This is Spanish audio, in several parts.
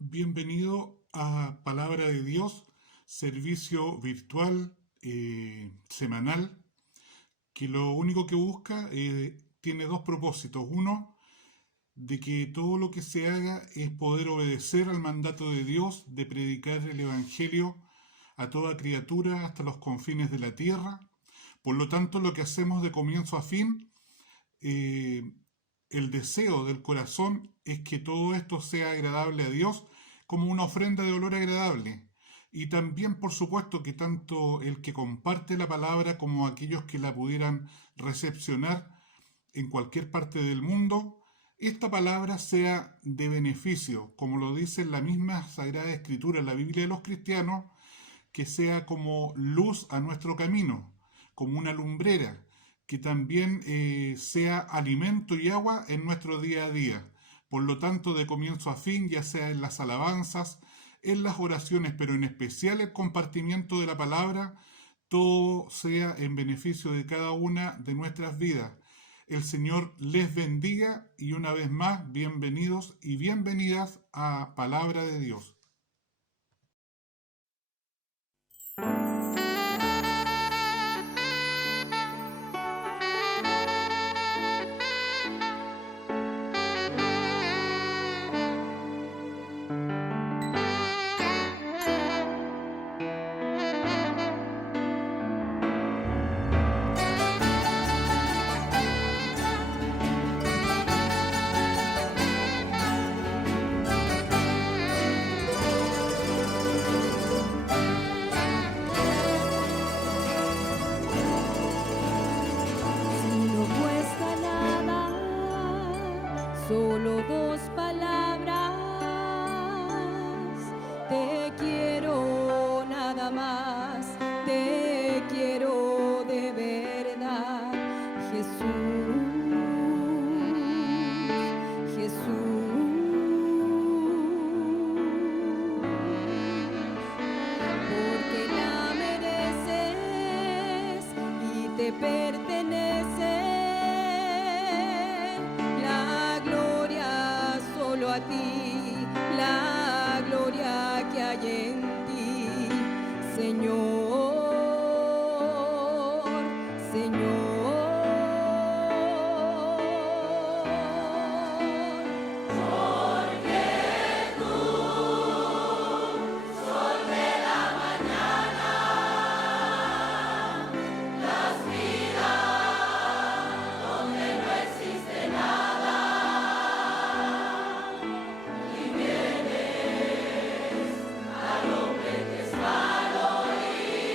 Bienvenido a Palabra de Dios, servicio virtual semanal, que lo único que busca tiene dos propósitos. Uno, de que todo lo que se haga es poder obedecer al mandato de Dios de predicar el Evangelio a toda criatura hasta los confines de la tierra. Por lo tanto, lo que hacemos de comienzo a fin, eh, el deseo del corazón es que todo esto sea agradable a Dios como una ofrenda de olor agradable. Y también, por supuesto, que tanto el que comparte la palabra como aquellos que la pudieran recepcionar en cualquier parte del mundo, esta palabra sea de beneficio, como lo dice la misma Sagrada Escritura, la Biblia de los cristianos, que sea como luz a nuestro camino, como una lumbrera, que también sea alimento y agua en nuestro día a día. Por lo tanto, de comienzo a fin, ya sea en las alabanzas, en las oraciones, pero en especial el compartimiento de la palabra, todo sea en beneficio de cada una de nuestras vidas. El Señor les bendiga y una vez más, bienvenidos y bienvenidas a Palabra de Dios. Solo dos palabras, te quiero nada más, te quiero de verdad, Jesús, Jesús, porque la mereces y te pertenece. A ti, la gloria que hay en ti, Señor, Señor. Porque tú, sol de la mañana, das vida donde no existe nada. Y vienes al hombre que es malo y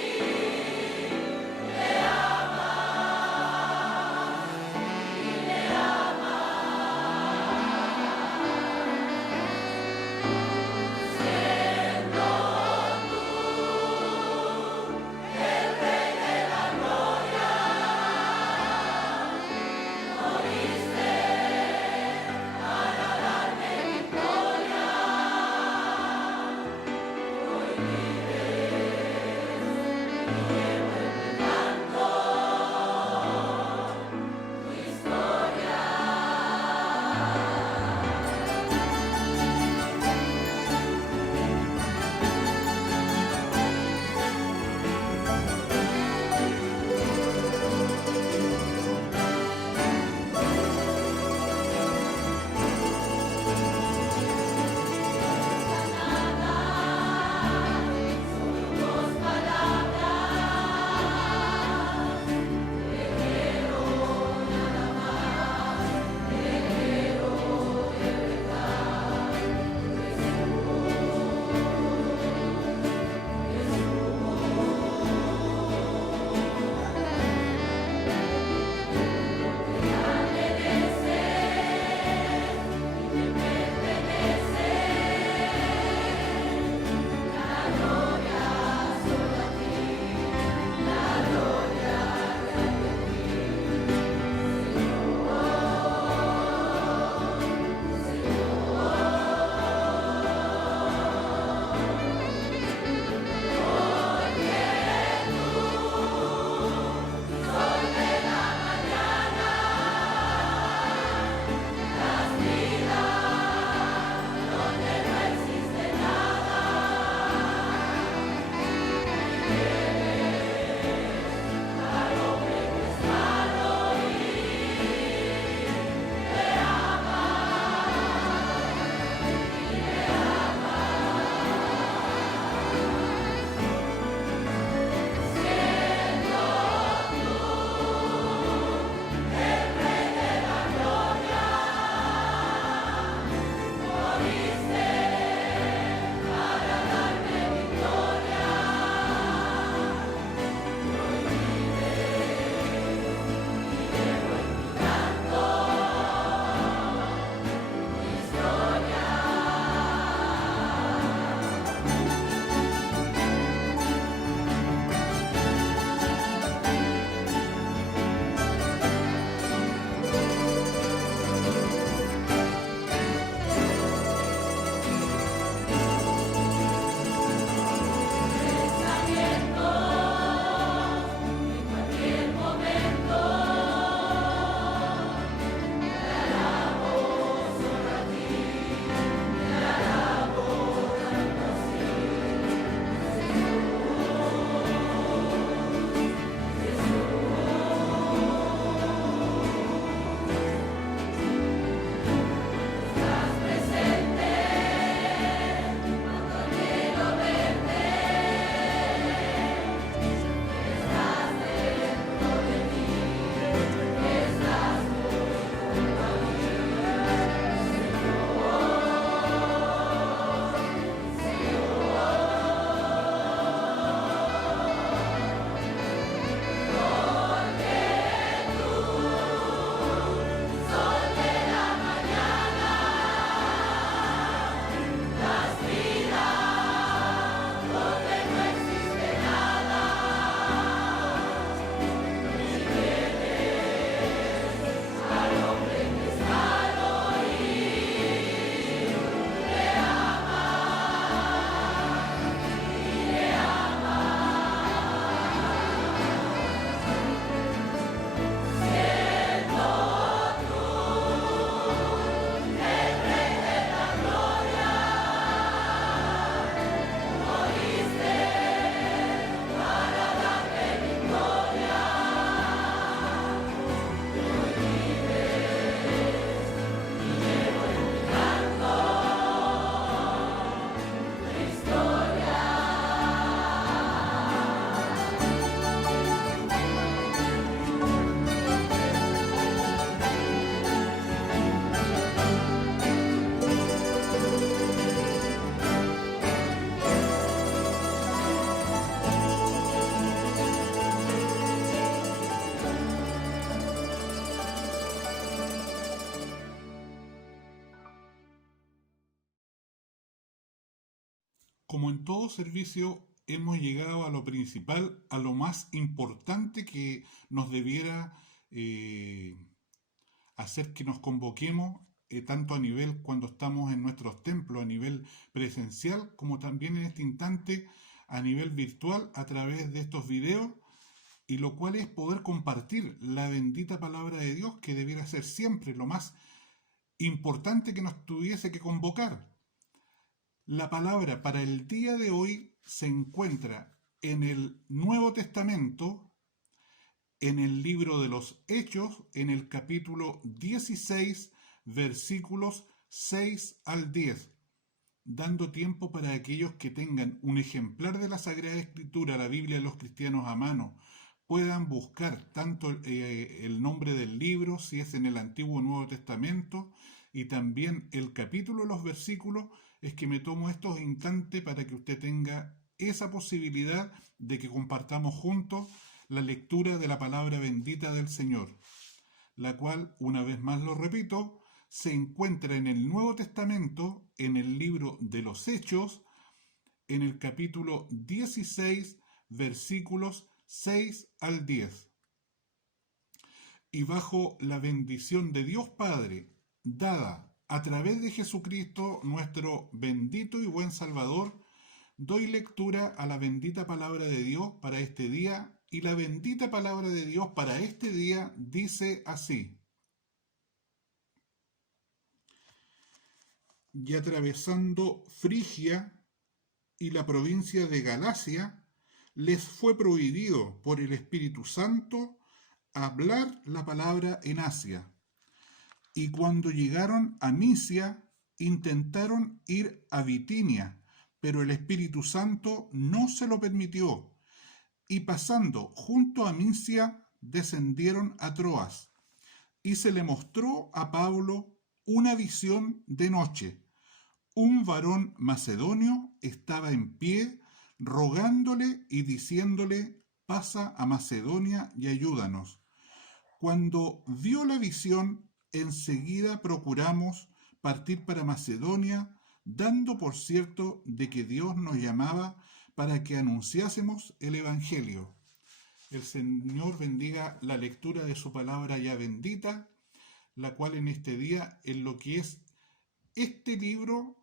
Como en todo servicio, hemos llegado a lo principal, a lo más importante que nos debiera hacer que nos convoquemos, tanto a nivel cuando estamos en nuestros templos, a nivel presencial, como también en este instante a nivel virtual a través de estos videos, y lo cual es poder compartir la bendita palabra de Dios, que debiera ser siempre lo más importante que nos tuviese que convocar. La palabra para el día de hoy se encuentra en el Nuevo Testamento, en el libro de los Hechos, en el capítulo 16, versículos 6 al 10, dando tiempo para aquellos que tengan un ejemplar de la Sagrada Escritura, la Biblia de los cristianos a mano, puedan buscar tanto el nombre del libro, si es en el Antiguo o Nuevo Testamento, y también el capítulo de los versículos. Es que me tomo estos instantes para que usted tenga esa posibilidad de que compartamos juntos la lectura de la palabra bendita del Señor, la cual, una vez más lo repito, se encuentra en el Nuevo Testamento, en el libro de los Hechos, en el capítulo 16, versículos 6 al 10. Y bajo la bendición de Dios Padre, dada a través de Jesucristo, nuestro bendito y buen Salvador, doy lectura a la bendita palabra de Dios para este día, y la bendita palabra de Dios para este día dice así: y atravesando Frigia y la provincia de Galacia, les fue prohibido por el Espíritu Santo hablar la palabra en Asia. Y cuando llegaron a Misia, intentaron ir a Bitinia, pero el Espíritu Santo no se lo permitió. Y pasando junto a Misia, descendieron a Troas. Y se le mostró a Pablo una visión de noche. Un varón macedonio estaba en pie, rogándole y diciéndole: pasa a Macedonia y ayúdanos. Cuando vio la visión, enseguida procuramos partir para Macedonia, dando por cierto de que Dios nos llamaba para que anunciásemos el Evangelio. El Señor bendiga la lectura de su palabra ya bendita, la cual en este día, en lo que es este libro,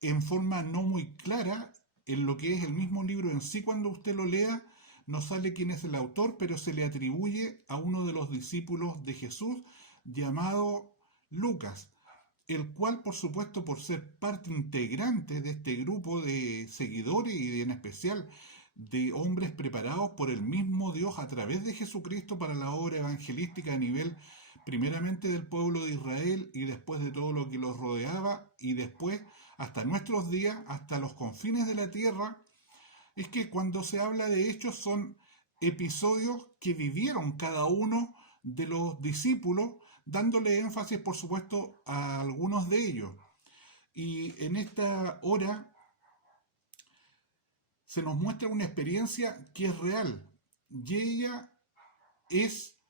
en forma no muy clara, en lo que es el mismo libro en sí, cuando usted lo lea, no sale quién es el autor, pero se le atribuye a uno de los discípulos de Jesús, llamado Lucas, el cual, por supuesto, por ser parte integrante de este grupo de seguidores y en especial de hombres preparados por el mismo Dios a través de Jesucristo para la obra evangelística a nivel primeramente del pueblo de Israel y después de todo lo que los rodeaba y después hasta nuestros días, hasta los confines de la tierra, es que cuando se habla de hechos son episodios que vivieron cada uno de los discípulos, dándole énfasis, por supuesto, a algunos de ellos. Y en esta hora se nos muestra una experiencia que es real, y ella es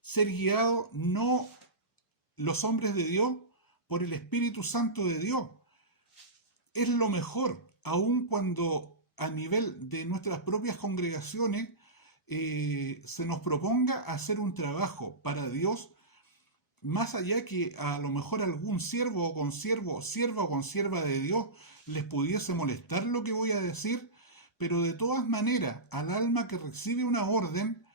ser guiado, no los hombres de Dios, por el Espíritu Santo de Dios. Es lo mejor, aun cuando a nivel de nuestras propias congregaciones se nos proponga hacer un trabajo para Dios, más allá que a lo mejor algún sierva o consierva de Dios les pudiese molestar lo que voy a decir, pero de todas maneras, al alma que recibe una orden,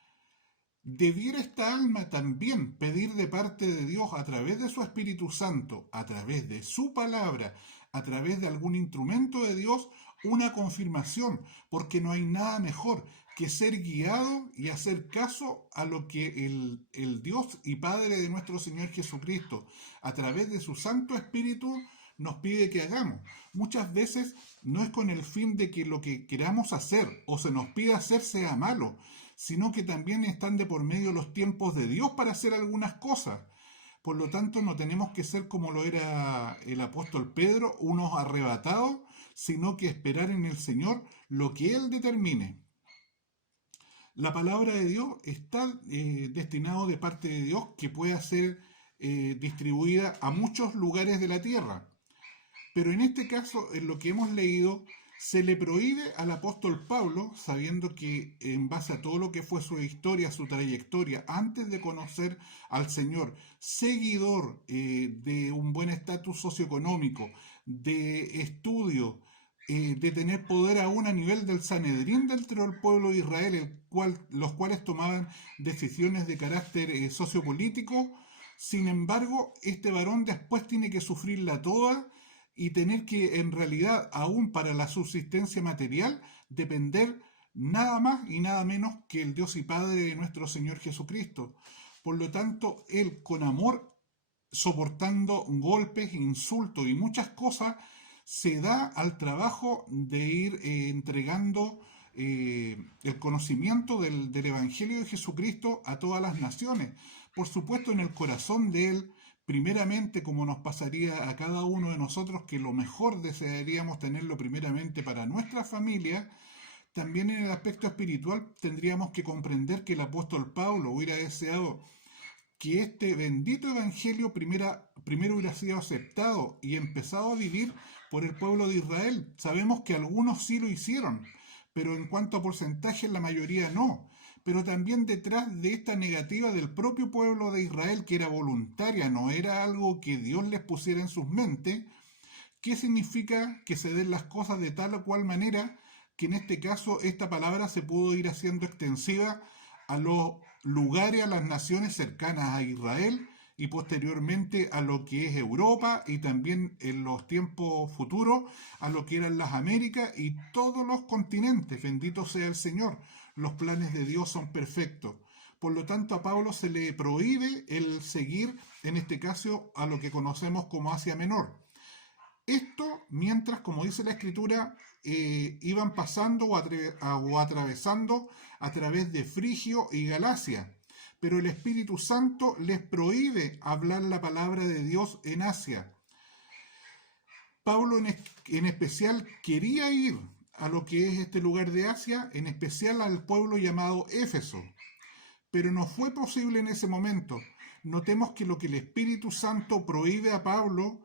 debiera esta alma también pedir de parte de Dios a través de su Espíritu Santo, a través de su palabra, a través de algún instrumento de Dios, una confirmación, porque no hay nada mejor que ser guiado y hacer caso a lo que el Dios y Padre de nuestro Señor Jesucristo, a través de su Santo Espíritu, nos pide que hagamos. Muchas veces no es con el fin de que lo que queramos hacer o se nos pida hacer sea malo, sino que también están de por medio los tiempos de Dios para hacer algunas cosas. Por lo tanto, no tenemos que ser como lo era el apóstol Pedro, unos arrebatados, sino que esperar en el Señor lo que Él determine. La palabra de Dios está destinado de parte de Dios que pueda ser distribuida a muchos lugares de la tierra. Pero en este caso, en lo que hemos leído, Se le prohíbe al apóstol Pablo, sabiendo que en base a todo lo que fue su historia, su trayectoria, antes de conocer al Señor, seguidor de un buen estatus socioeconómico, de estudio, de tener poder aún a nivel del Sanedrín dentro del pueblo de Israel, los cuales tomaban decisiones de carácter sociopolítico. Sin embargo, este varón después tiene que sufrirla toda y tener que, en realidad, aún para la subsistencia material, depender nada más y nada menos que el Dios y Padre de nuestro Señor Jesucristo. Por lo tanto, él con amor, soportando golpes, insultos y muchas cosas, se da al trabajo de ir entregando el conocimiento del Evangelio de Jesucristo a todas las naciones. Por supuesto, en el corazón de él, primeramente, como nos pasaría a cada uno de nosotros, que lo mejor desearíamos tenerlo primeramente para nuestra familia, también en el aspecto espiritual tendríamos que comprender que el apóstol Pablo hubiera deseado que este bendito evangelio primero hubiera sido aceptado y empezado a vivir por el pueblo de Israel. Sabemos que algunos sí lo hicieron, pero en cuanto a porcentaje la mayoría no. Pero también detrás de esta negativa del propio pueblo de Israel, que era voluntaria, no era algo que Dios les pusiera en sus mentes, ¿qué significa que se den las cosas de tal o cual manera que en este caso esta palabra se pudo ir haciendo extensiva a los lugares, a las naciones cercanas a Israel y posteriormente a lo que es Europa y también en los tiempos futuros a lo que eran las Américas y todos los continentes? Bendito sea el Señor, los planes de Dios son perfectos. Por lo tanto, a Pablo se le prohíbe el seguir, en este caso, a lo que conocemos como Asia Menor. Esto mientras, como dice la Escritura, iban pasando o atravesando a través de Frigio y Galacia. Pero el Espíritu Santo les prohíbe hablar la palabra de Dios en Asia. Pablo en especial quería ir a lo que es este lugar de Asia, en especial al pueblo llamado Éfeso. Pero no fue posible en ese momento. Notemos que lo que el Espíritu Santo prohíbe a Pablo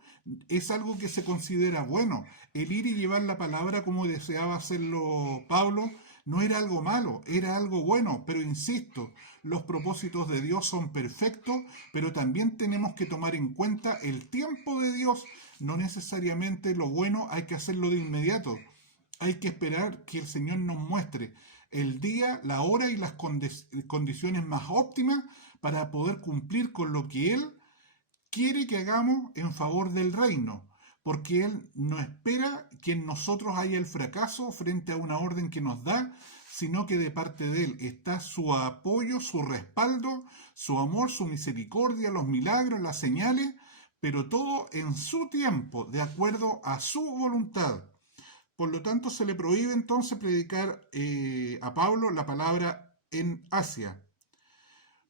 es algo que se considera bueno. El ir y llevar la palabra como deseaba hacerlo Pablo no era algo malo, era algo bueno. Pero insisto, los propósitos de Dios son perfectos, pero también tenemos que tomar en cuenta el tiempo de Dios. No necesariamente lo bueno hay que hacerlo de inmediato. Hay que esperar que el Señor nos muestre el día, la hora y las condiciones más óptimas para poder cumplir con lo que Él quiere que hagamos en favor del reino, porque Él no espera que en nosotros haya el fracaso frente a una orden que nos da, sino que de parte de Él está su apoyo, su respaldo, su amor, su misericordia, los milagros, las señales, pero todo en su tiempo, de acuerdo a su voluntad. Por lo tanto, se le prohíbe entonces predicar a Pablo la palabra en Asia.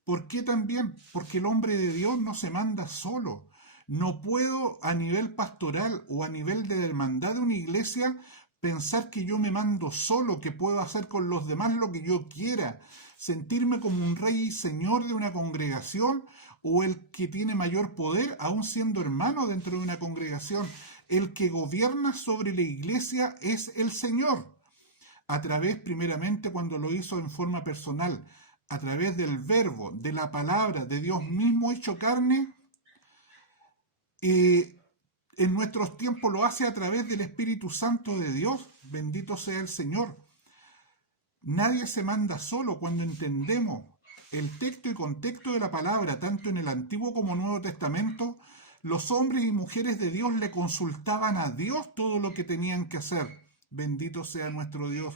¿Por qué también? Porque el hombre de Dios no se manda solo. No puedo a nivel pastoral o a nivel de hermandad de una iglesia pensar que yo me mando solo, que puedo hacer con los demás lo que yo quiera, sentirme como un rey y señor de una congregación o el que tiene mayor poder, aún siendo hermano dentro de una congregación. El que gobierna sobre la iglesia es el Señor. A través, primeramente, cuando lo hizo en forma personal, a través del verbo, de la palabra, de Dios mismo hecho carne, en nuestros tiempos lo hace a través del Espíritu Santo de Dios. Bendito sea el Señor. Nadie se manda solo cuando entendemos el texto y contexto de la palabra, tanto en el Antiguo como Nuevo Testamento. Los hombres y mujeres de Dios le consultaban a Dios todo lo que tenían que hacer. Bendito sea nuestro Dios.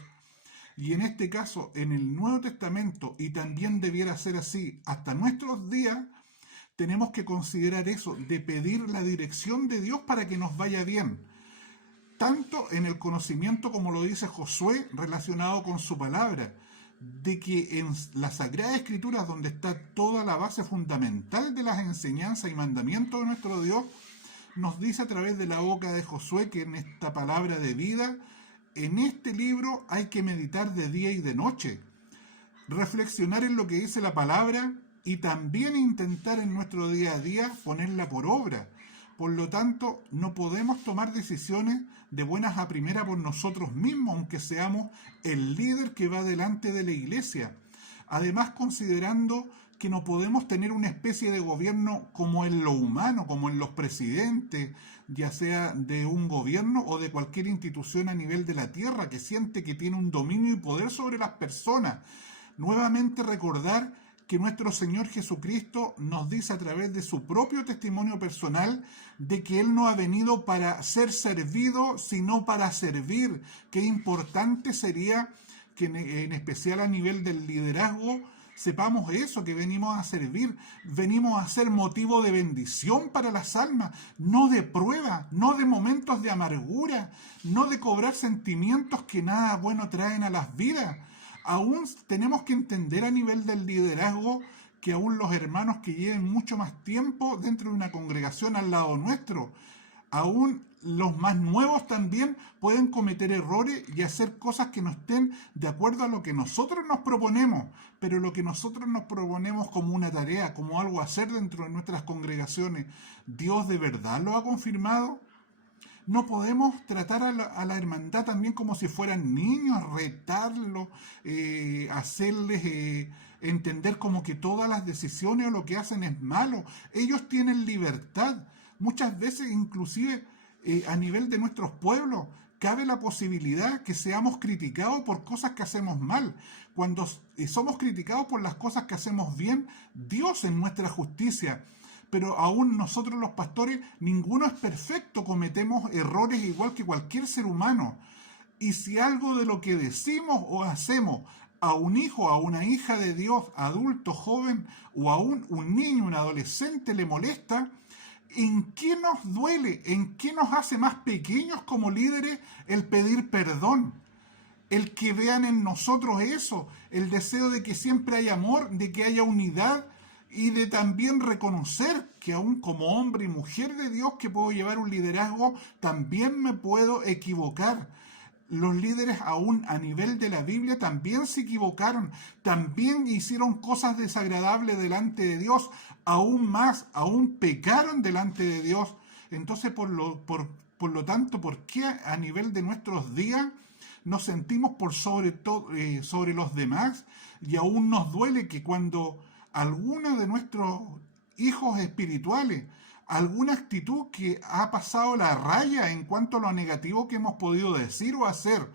Y en este caso, en el Nuevo Testamento, y también debiera ser así hasta nuestros días, tenemos que considerar eso, de pedir la dirección de Dios para que nos vaya bien. Tanto en el conocimiento, como lo dice Josué, relacionado con su palabra, de que en la Sagrada Escritura, donde está toda la base fundamental de las enseñanzas y mandamientos de nuestro Dios, nos dice a través de la boca de Josué que en esta palabra de vida, en este libro hay que meditar de día y de noche, reflexionar en lo que dice la palabra y también intentar en nuestro día a día ponerla por obra, Por lo tanto, no podemos tomar decisiones de buenas a primeras por nosotros mismos, aunque seamos el líder que va delante de la iglesia. Además, considerando que no podemos tener una especie de gobierno como en lo humano, como en los presidentes, ya sea de un gobierno o de cualquier institución a nivel de la tierra, que siente que tiene un dominio y poder sobre las personas. Nuevamente recordar que nuestro Señor Jesucristo nos dice a través de su propio testimonio personal de que Él no ha venido para ser servido, sino para servir. Qué importante sería que en especial a nivel del liderazgo sepamos eso, que venimos a servir, venimos a ser motivo de bendición para las almas, no de prueba, no de momentos de amargura, no de cobrar sentimientos que nada bueno traen a las vidas. Aún tenemos que entender a nivel del liderazgo que aún los hermanos que lleven mucho más tiempo dentro de una congregación al lado nuestro, aún los más nuevos también pueden cometer errores y hacer cosas que no estén de acuerdo a lo que nosotros nos proponemos, pero lo que nosotros nos proponemos como una tarea, como algo a hacer dentro de nuestras congregaciones, ¿Dios de verdad lo ha confirmado? No podemos tratar a la hermandad también como si fueran niños, retarlos, hacerles entender como que todas las decisiones o lo que hacen es malo. Ellos tienen libertad. Muchas veces, inclusive a nivel de nuestros pueblos, cabe la posibilidad que seamos criticados por cosas que hacemos mal. Cuando somos criticados por las cosas que hacemos bien, Dios es nuestra justicia. Pero aún nosotros los pastores, ninguno es perfecto, cometemos errores igual que cualquier ser humano. Y si algo de lo que decimos o hacemos a un hijo, a una hija de Dios, adulto, joven, o aún un niño, un adolescente le molesta, ¿en qué nos duele? ¿En qué nos hace más pequeños como líderes el pedir perdón? El que vean en nosotros eso, el deseo de que siempre haya amor, de que haya unidad, y de también reconocer que aún como hombre y mujer de Dios que puedo llevar un liderazgo, también me puedo equivocar. Los líderes aún a nivel de la Biblia también se equivocaron, también hicieron cosas desagradables delante de Dios, aún más, aún pecaron delante de Dios. Entonces, por lo tanto, ¿por qué a nivel de nuestros días nos sentimos por sobre los demás y aún nos duele que cuando alguno de nuestros hijos espirituales, alguna actitud que ha pasado la raya en cuanto a lo negativo que hemos podido decir o hacer,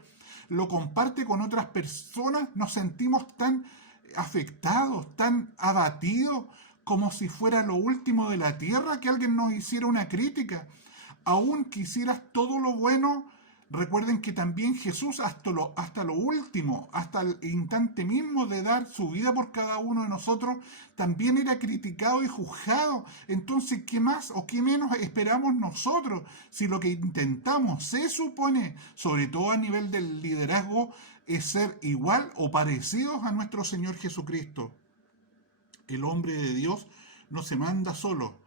lo comparte con otras personas, nos sentimos tan afectados, tan abatidos, como si fuera lo último de la tierra que alguien nos hiciera una crítica? Aún quisieras todo lo bueno. Recuerden que también Jesús hasta lo último, hasta el instante mismo de dar su vida por cada uno de nosotros, también era criticado y juzgado. Entonces, ¿qué más o qué menos esperamos nosotros si lo que intentamos, se supone, sobre todo a nivel del liderazgo, es ser igual o parecidos a nuestro Señor Jesucristo? El hombre de Dios no se manda solo.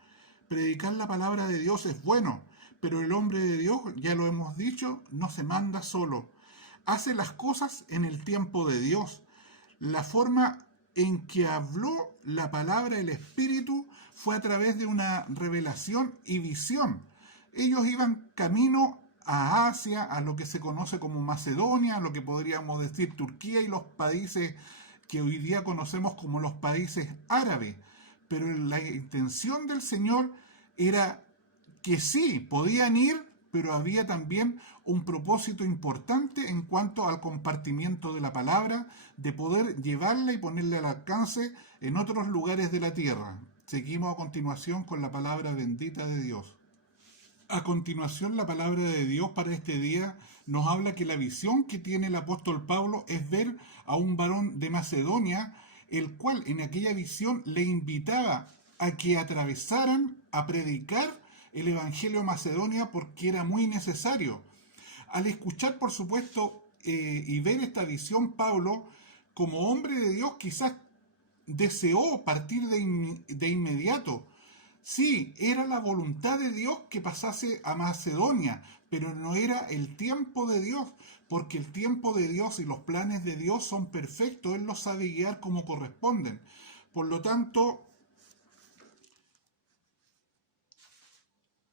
Predicar la palabra de Dios es bueno, pero el hombre de Dios, ya lo hemos dicho, no se manda solo. Hace las cosas en el tiempo de Dios. La forma en que habló la palabra del Espíritu fue a través de una revelación y visión. Ellos iban camino a Asia, a lo que se conoce como Macedonia, a lo que podríamos decir Turquía y los países que hoy día conocemos como los países árabes. Pero la intención del Señor era que sí, podían ir, pero había también un propósito importante en cuanto al compartimiento de la palabra, de poder llevarla y ponerla al alcance en otros lugares de la tierra. Seguimos a continuación con la palabra bendita de Dios. A continuación, la palabra de Dios para este día nos habla que la visión que tiene el apóstol Pablo es ver a un varón de Macedonia, el cual en aquella visión le invitaba a que atravesaran a predicar el Evangelio Macedonia porque era muy necesario. Al escuchar, por supuesto, y ver esta visión, Pablo, como hombre de Dios, quizás deseó partir de inmediato. Sí, era la voluntad de Dios que pasase a Macedonia, pero no era el tiempo de Dios, porque el tiempo de Dios y los planes de Dios son perfectos, Él los sabe guiar como corresponden. Por lo tanto,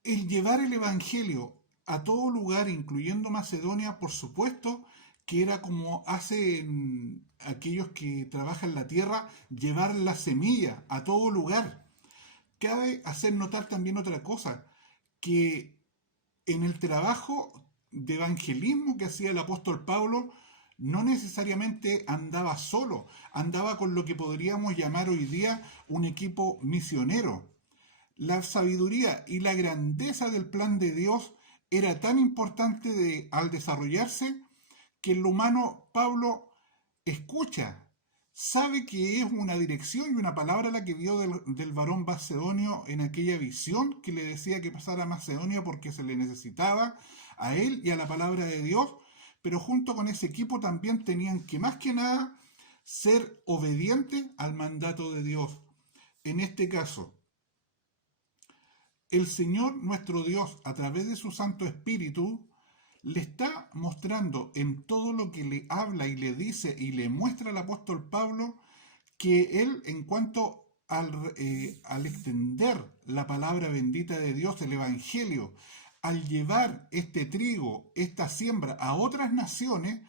El llevar el Evangelio a todo lugar, incluyendo Macedonia, por supuesto, que era como hacen aquellos que trabajan la tierra, llevar la semilla a todo lugar. Cabe hacer notar también otra cosa, que en el trabajo de evangelismo que hacía el apóstol Pablo, no necesariamente andaba solo, andaba con lo que podríamos llamar hoy día un equipo misionero. La sabiduría y la grandeza del plan de Dios era tan importante al desarrollarse que en lo humano Pablo escucha, sabe que es una dirección y una palabra la que vio del varón macedonio en aquella visión que le decía que pasara a Macedonia porque se le necesitaba a él y a la palabra de Dios, pero junto con ese equipo también tenían que más que nada ser obedientes al mandato de Dios. En este caso, el Señor nuestro Dios, a través de su Santo Espíritu, le está mostrando en todo lo que le habla y le dice y le muestra al apóstol Pablo que él, en cuanto al extender la palabra bendita de Dios, el Evangelio, al llevar este trigo, esta siembra a otras naciones,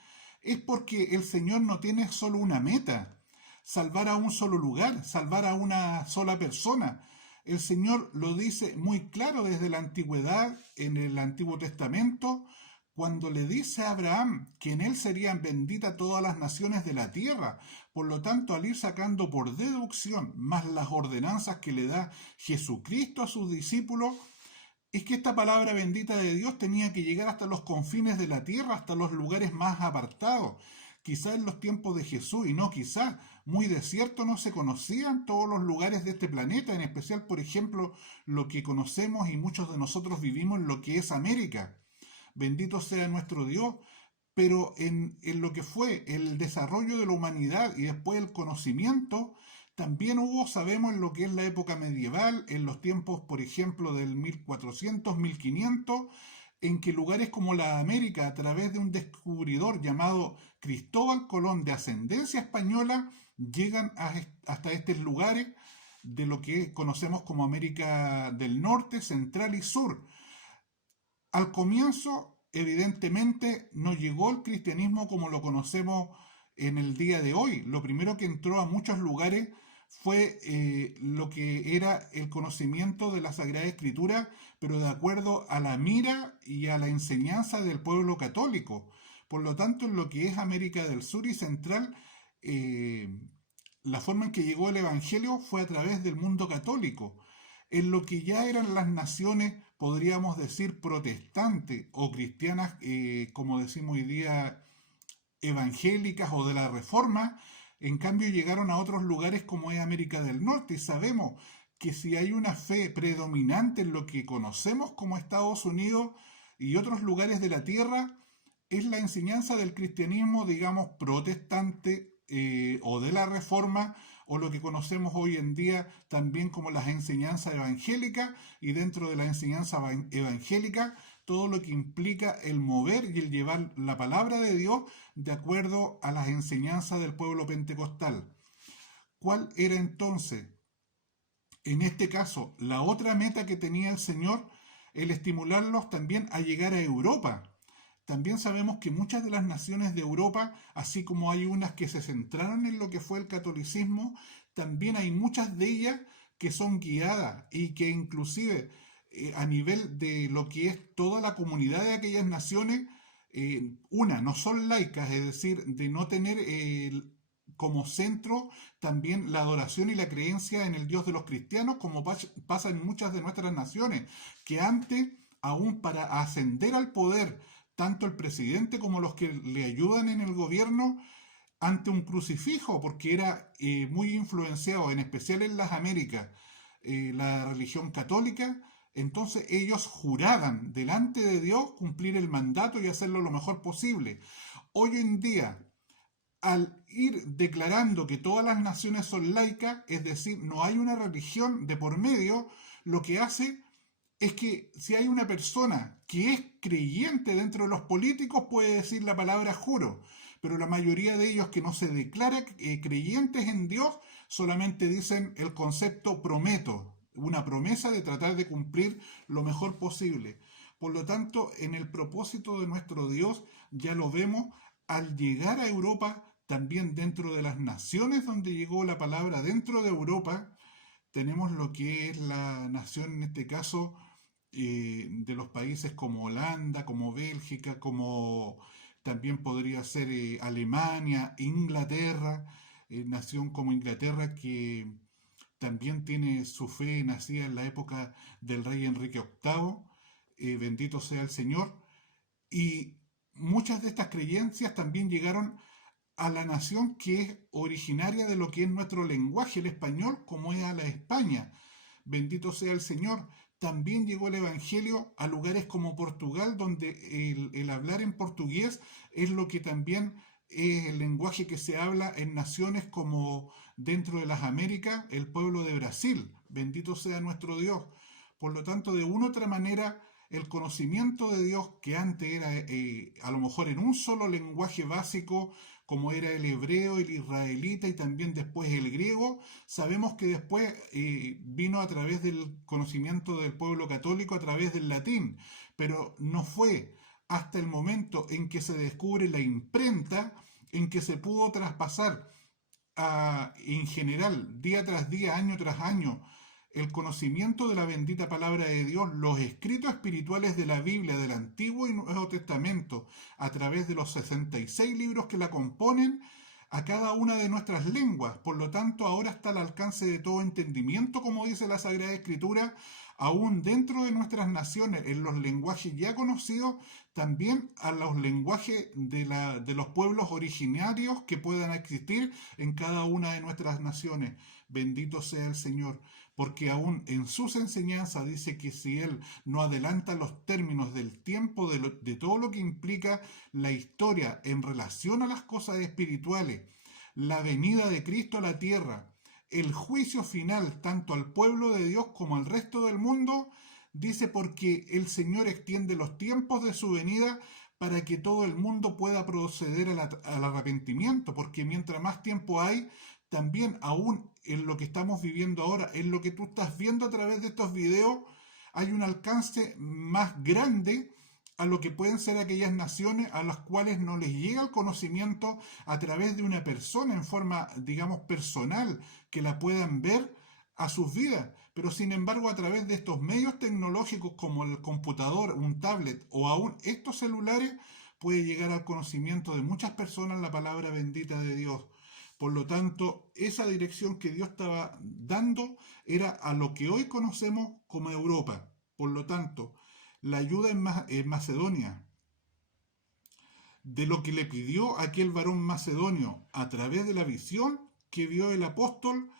es porque el Señor no tiene solo una meta, salvar a un solo lugar, salvar a una sola persona. El Señor lo dice muy claro desde la antigüedad, en el Antiguo Testamento, cuando le dice a Abraham que en él serían benditas todas las naciones de la tierra. Por lo tanto, al ir sacando por deducción más las ordenanzas que le da Jesucristo a sus discípulos, es que esta palabra bendita de Dios tenía que llegar hasta los confines de la tierra, hasta los lugares más apartados. Quizá en los tiempos de Jesús, y no quizá, muy de cierto no se conocían todos los lugares de este planeta, en especial, por ejemplo, lo que conocemos y muchos de nosotros vivimos en lo que es América. Bendito sea nuestro Dios, pero en lo que fue el desarrollo de la humanidad y después el conocimiento, también hubo, sabemos, en lo que es la época medieval, en los tiempos, por ejemplo, del 1400, 1500, en que lugares como la América, a través de un descubridor llamado Cristóbal Colón, de ascendencia española, llegan hasta estos lugares de lo que conocemos como América del Norte, Central y Sur. Al comienzo, evidentemente, no llegó el cristianismo como lo conocemos en el día de hoy. Lo primero que entró a muchos lugares fue lo que era el conocimiento de la Sagrada Escritura, pero de acuerdo a la mira y a la enseñanza del pueblo católico. Por lo tanto, en lo que es América del Sur y Central, la forma en que llegó el Evangelio fue a través del mundo católico. En lo que ya eran las naciones, podríamos decir, protestantes o cristianas, como decimos hoy día, evangélicas o de la Reforma, en cambio llegaron a otros lugares como es América del Norte, y sabemos que si hay una fe predominante en lo que conocemos como Estados Unidos y otros lugares de la tierra, es la enseñanza del cristianismo, digamos, protestante o de la Reforma, o lo que conocemos hoy en día también como las enseñanzas evangélicas, y dentro de la enseñanza evangélica todo lo que implica el mover y el llevar la palabra de Dios de acuerdo a las enseñanzas del pueblo pentecostal. ¿Cuál era entonces, en este caso, la otra meta que tenía el Señor? El estimularlos también a llegar a Europa. También sabemos que muchas de las naciones de Europa, así como hay unas que se centraron en lo que fue el catolicismo, también hay muchas de ellas que son guiadas y que inclusive a nivel de lo que es toda la comunidad de aquellas naciones, no son laicas, es decir, de no tener como centro también la adoración y la creencia en el Dios de los cristianos, como pasa en muchas de nuestras naciones, que antes, aún para ascender al poder, tanto el presidente como los que le ayudan en el gobierno, ante un crucifijo, porque era muy influenciado, en especial en las Américas, la religión católica. Entonces ellos juraban delante de Dios cumplir el mandato y hacerlo lo mejor posible. Hoy en día, al ir declarando que todas las naciones son laicas, es decir, no hay una religión de por medio, lo que hace es que si hay una persona que es creyente dentro de los políticos, puede decir la palabra juro, pero la mayoría de ellos que no se declaran creyentes en Dios, solamente dicen el concepto prometo. una promesa de tratar de cumplir lo mejor posible. Por lo tanto, en el propósito de nuestro Dios, ya lo vemos al llegar a Europa, también dentro de las naciones donde llegó la palabra, dentro de Europa, tenemos lo que es la nación, en este caso, de los países como Holanda, como Bélgica, como también podría ser Alemania, Inglaterra, nación como Inglaterra que también tiene su fe nacida en la época del rey Enrique VIII, bendito sea el Señor, y muchas de estas creencias también llegaron a la nación que es originaria de lo que es nuestro lenguaje, el español, como es a la España. Bendito sea el Señor. También llegó el Evangelio a lugares como Portugal, donde el hablar en portugués es lo que también es el lenguaje que se habla en naciones como dentro de las Américas, el pueblo de Brasil. Bendito sea nuestro Dios. Por lo tanto, de una u otra manera, el conocimiento de Dios, que antes era a lo mejor en un solo lenguaje básico, como era el hebreo, el israelita y también después el griego, sabemos que después vino a través del conocimiento del pueblo católico, a través del latín, pero no fue hasta el momento en que se descubre la imprenta, en que se pudo traspasar en general, día tras día, año tras año, el conocimiento de la bendita palabra de Dios, los escritos espirituales de la Biblia, del Antiguo y Nuevo Testamento, a través de los 66 libros que la componen, a cada una de nuestras lenguas. Por lo tanto, ahora está al alcance de todo entendimiento, como dice la Sagrada Escritura, aún dentro de nuestras naciones, en los lenguajes ya conocidos, también a los lenguajes de los pueblos originarios que puedan existir en cada una de nuestras naciones. Bendito sea el Señor, porque aún en sus enseñanzas dice que si Él no adelanta los términos del tiempo, de todo lo que implica la historia en relación a las cosas espirituales, la venida de Cristo a la tierra, el juicio final tanto al pueblo de Dios como al resto del mundo, dice porque el Señor extiende los tiempos de su venida para que todo el mundo pueda proceder al arrepentimiento, porque mientras más tiempo hay, también aún en lo que estamos viviendo ahora, en lo que tú estás viendo a través de estos videos, hay un alcance más grande a lo que pueden ser aquellas naciones a las cuales no les llega el conocimiento a través de una persona en forma, digamos, personal, que la puedan ver a sus vidas. Pero sin embargo, a través de estos medios tecnológicos como el computador, un tablet o aún estos celulares, puede llegar al conocimiento de muchas personas la palabra bendita de Dios. Por lo tanto, esa dirección que Dios estaba dando era a lo que hoy conocemos como Europa. Por lo tanto, la ayuda en Macedonia, de lo que le pidió aquel varón macedonio a través de la visión que vio el apóstol,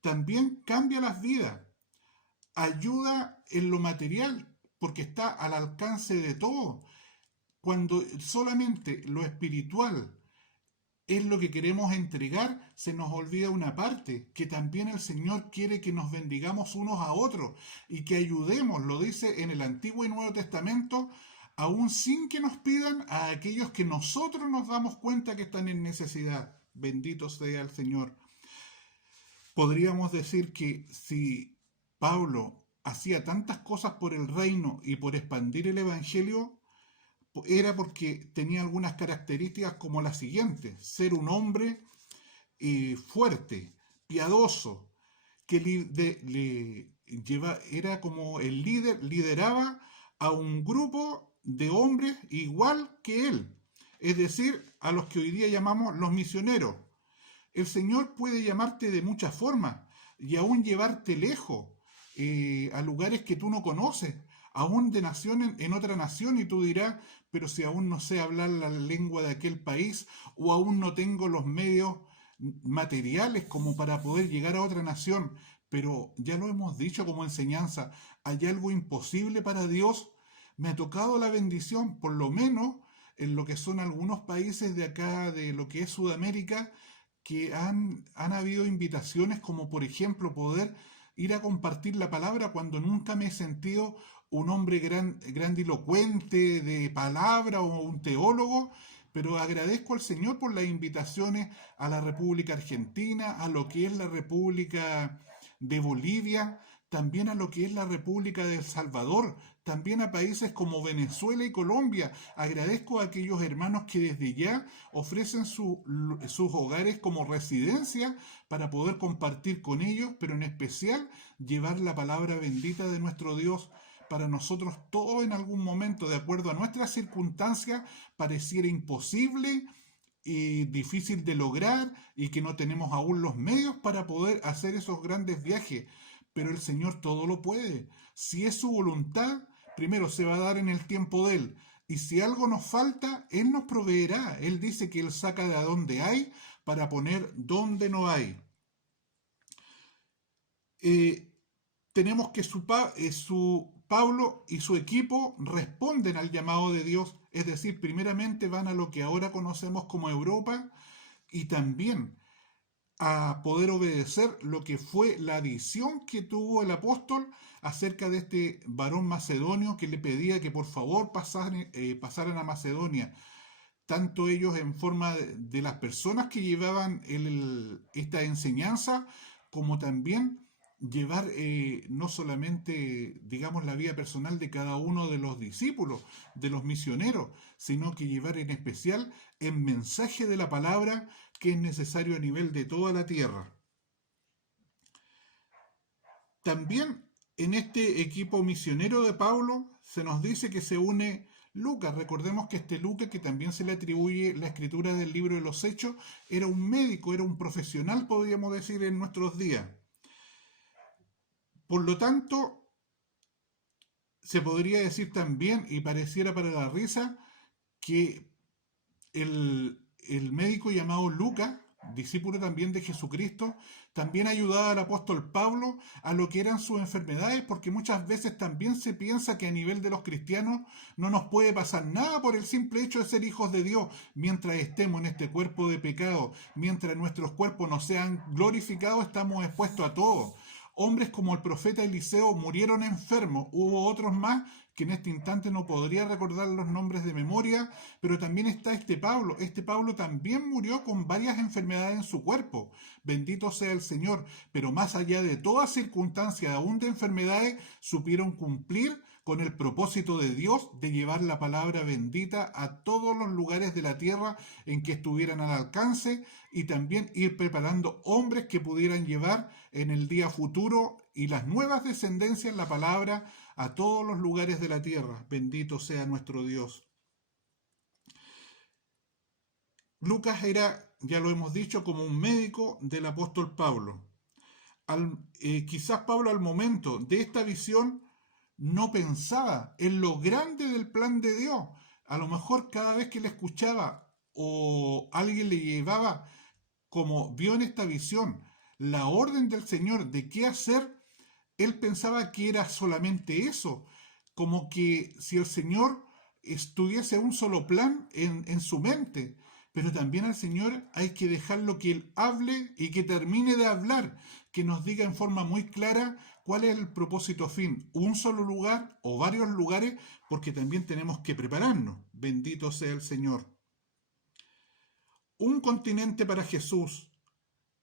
también cambia las vidas. Ayuda en lo material, porque está al alcance de todo. Cuando solamente lo espiritual es lo que queremos entregar, se nos olvida una parte, que también el Señor quiere que nos bendigamos unos a otros y que ayudemos, lo dice en el Antiguo y Nuevo Testamento, aún sin que nos pidan a aquellos que nosotros nos damos cuenta que están en necesidad. Bendito sea el Señor. Podríamos decir que si Pablo hacía tantas cosas por el reino y por expandir el Evangelio, era porque tenía algunas características como las siguientes: ser un hombre fuerte, piadoso, que era como el líder, lideraba a un grupo de hombres igual que él, es decir, a los que hoy día llamamos los misioneros. El Señor puede llamarte de muchas formas y aún llevarte lejos, a lugares que tú no conoces, aún de nación en otra nación, y tú dirás, pero si aún no sé hablar la lengua de aquel país o aún no tengo los medios materiales como para poder llegar a otra nación. Pero ya lo hemos dicho como enseñanza, ¿hay algo imposible para Dios? Me ha tocado la bendición, por lo menos en lo que son algunos países de acá, de lo que es Sudamérica, que han habido invitaciones como por ejemplo poder ir a compartir la palabra cuando nunca me he sentido un hombre grandilocuente de palabra o un teólogo, pero agradezco al Señor por las invitaciones a la República Argentina, a lo que es la República de Bolivia, también a lo que es la República de El Salvador, también a países como Venezuela y Colombia. Agradezco a aquellos hermanos que desde ya ofrecen sus hogares como residencia para poder compartir con ellos, pero en especial llevar la palabra bendita de nuestro Dios. Para nosotros todo en algún momento, de acuerdo a nuestras circunstancias, pareciera imposible y difícil de lograr y que no tenemos aún los medios para poder hacer esos grandes viajes. Pero el Señor todo lo puede. Si es su voluntad, primero se va a dar en el tiempo de Él. Y si algo nos falta, Él nos proveerá. Él dice que Él saca de donde hay para poner donde no hay. Tenemos que Pablo y su equipo responden al llamado de Dios, es decir, primeramente van a lo que ahora conocemos como Europa y también a poder obedecer lo que fue la visión que tuvo el apóstol acerca de este varón macedonio que le pedía que por favor pasaran a Macedonia, tanto ellos en forma de las personas que llevaban esta enseñanza, como también llevar no solamente, digamos, la vida personal de cada uno de los discípulos, de los misioneros, sino que llevar en especial el mensaje de la palabra que es necesario a nivel de toda la tierra. También en este equipo misionero de Pablo se nos dice que se une Lucas. Recordemos que este Lucas, que también se le atribuye la escritura del libro de los Hechos, era un médico, era un profesional, podríamos decir, en nuestros días. Por lo tanto, se podría decir también, y pareciera para la risa, que el médico llamado Lucas, discípulo también de Jesucristo, también ayudaba al apóstol Pablo a lo que eran sus enfermedades, porque muchas veces también se piensa que a nivel de los cristianos no nos puede pasar nada por el simple hecho de ser hijos de Dios, mientras estemos en este cuerpo de pecado, mientras nuestros cuerpos no sean glorificados, estamos expuestos a todo. Hombres como el profeta Eliseo murieron enfermos, hubo otros más que en este instante no podría recordar los nombres de memoria, pero también está este Pablo. Este Pablo también murió con varias enfermedades en su cuerpo, bendito sea el Señor, pero más allá de toda circunstancia, aún de enfermedades, supieron cumplir con el propósito de Dios de llevar la palabra bendita a todos los lugares de la tierra en que estuvieran al alcance y también ir preparando hombres que pudieran llevar en el día futuro y las nuevas descendencias la palabra a todos los lugares de la tierra. Bendito sea nuestro Dios. Lucas era, ya lo hemos dicho, como un médico del apóstol Pablo. Quizás Pablo al momento de esta visión no pensaba en lo grande del plan de Dios. A lo mejor cada vez que le escuchaba o alguien le llevaba, como vio en esta visión, la orden del Señor de qué hacer, él pensaba que era solamente eso, como que si el Señor tuviese un solo plan en su mente. Pero también al Señor hay que dejarlo que Él hable y que termine de hablar, que nos diga en forma muy clara cuál es el propósito fin, un solo lugar o varios lugares, porque también tenemos que prepararnos. Bendito sea el Señor. Un continente para Jesús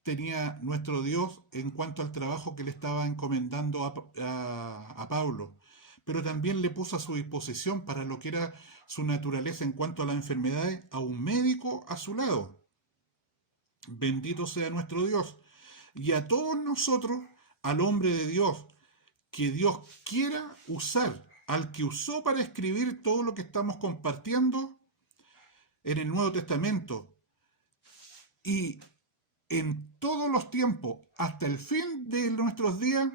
tenía nuestro Dios en cuanto al trabajo que le estaba encomendando a Pablo, pero también le puso a su disposición para lo que era su naturaleza en cuanto a las enfermedades a un médico a su lado. Bendito sea nuestro Dios. Y a todos nosotros, al hombre de Dios, que Dios quiera usar, al que usó para escribir todo lo que estamos compartiendo en el Nuevo Testamento y en todos los tiempos, hasta el fin de nuestros días,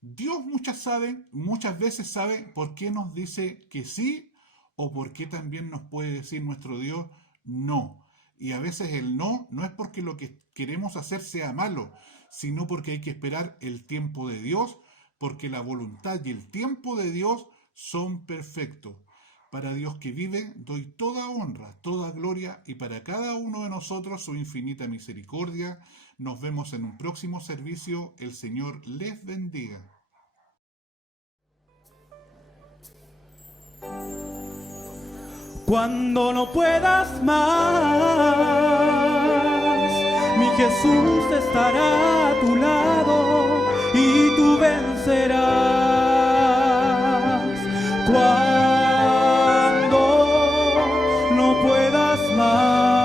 Dios muchas veces sabe por qué nos dice que sí o por qué también nos puede decir nuestro Dios no. Y a veces el no es porque lo que queremos hacer sea malo, sino porque hay que esperar el tiempo de Dios, porque la voluntad y el tiempo de Dios son perfectos. Para Dios que vive, doy toda honra, toda gloria, y para cada uno de nosotros su infinita misericordia. Nos vemos en un próximo servicio. El Señor les bendiga. Cuando no puedas más, mi Jesús estará a tu lado y tú vencerás. serás cuando no puedas más.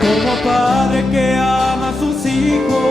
Como padre que ama a sus hijos.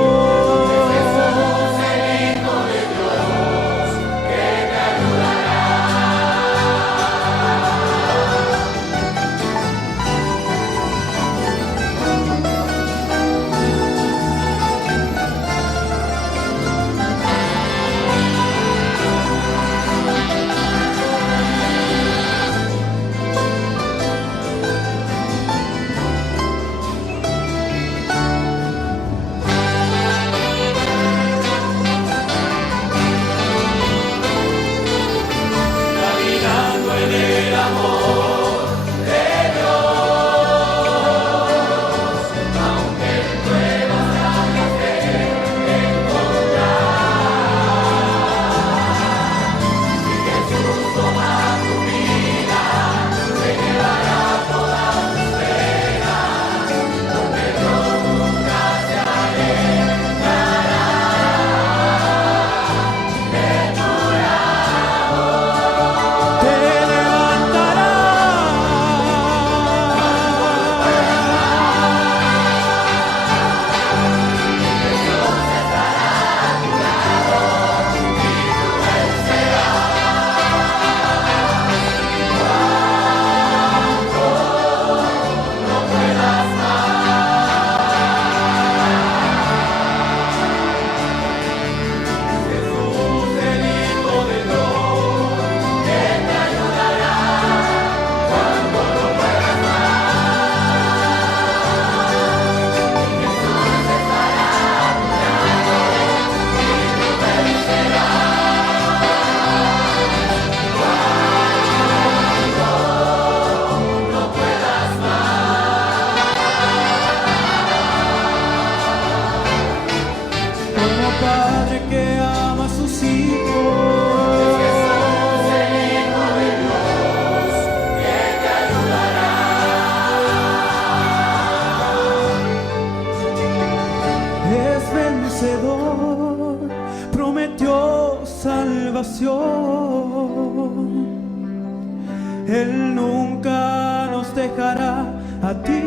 Él nunca nos dejará a ti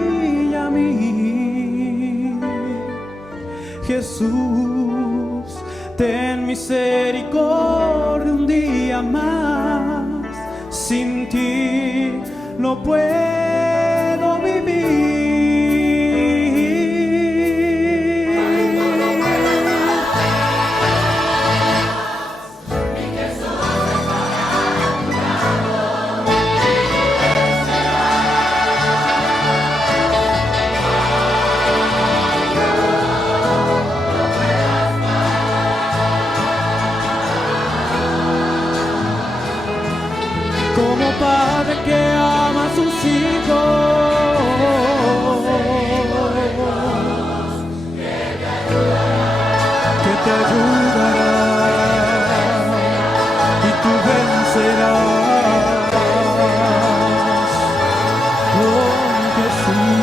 y a mí. Jesús, ten misericordia un día más. Sin ti no puedo vivir. Mi Jesús estará a tu lado que ama a sus hijos, que te ayudará y tú vencerás con Jesús.